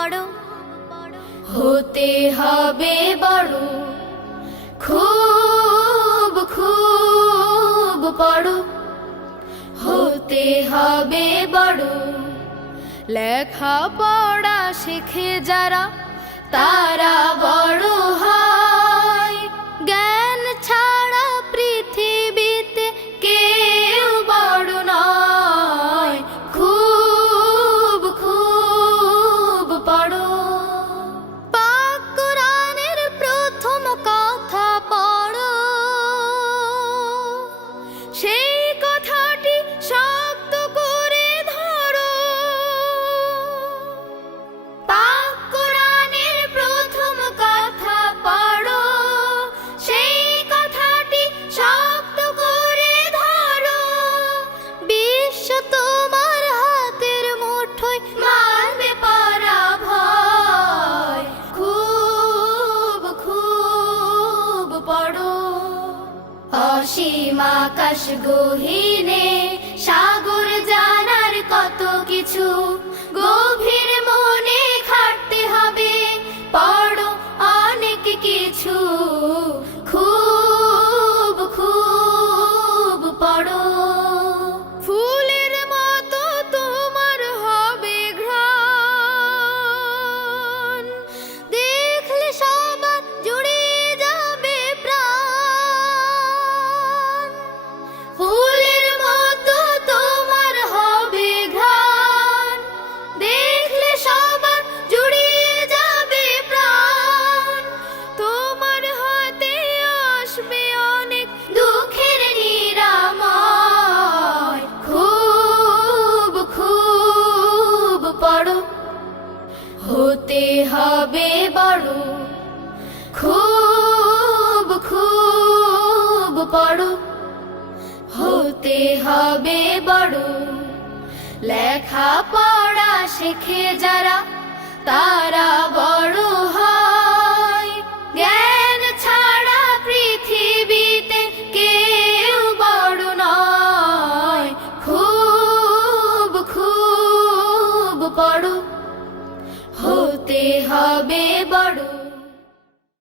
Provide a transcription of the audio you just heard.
পড়ো, হতে হবে বড়, খুব খুব পড়ো, হতে হবে বড়। লেখা পড়া শিখে যারা তারা বড় হয়, জ্ঞান ছাড়া পৃথিবীতে কেউ বড় নয়। খুব খুব পড়ো, পাক কোরআনের প্রথম কথা পড়ো, সেই কথাটি শক্ত করে ধরো। পাক কোরআনের প্রথম কথা পড়ো, সেই কথাটি শক্ত করে ধরো। বিশ্ব তোমার হাতের মুঠোয়, মারবে পরাভয়। খুব খুব পড়ো, অসীম আকাশ গহীনে সাগর জানার কত কিছু, গভীর মনে খাটতে হবে, পড়ো অনেক কিছু। খুব খুব পড়ো, ফুলের মতো তোমার হবে ঘ্রাণ, দেখলে সবার জুড়িয়ে যাবে প্রাণ। ফুলের মতো তোমার হবে ঘ্রাণ, দেখলে সবার জুড়িয়ে যাবে প্রাণ। তোমার হাতে আসবে অনেক দুঃখের নিরাময়। খুব খুব পড়ো, হতে হবে বড়, খুব খুব পড়ো, হতে হবে বড়। লেখা পড়া শিখে যারা তারা বড় হয়।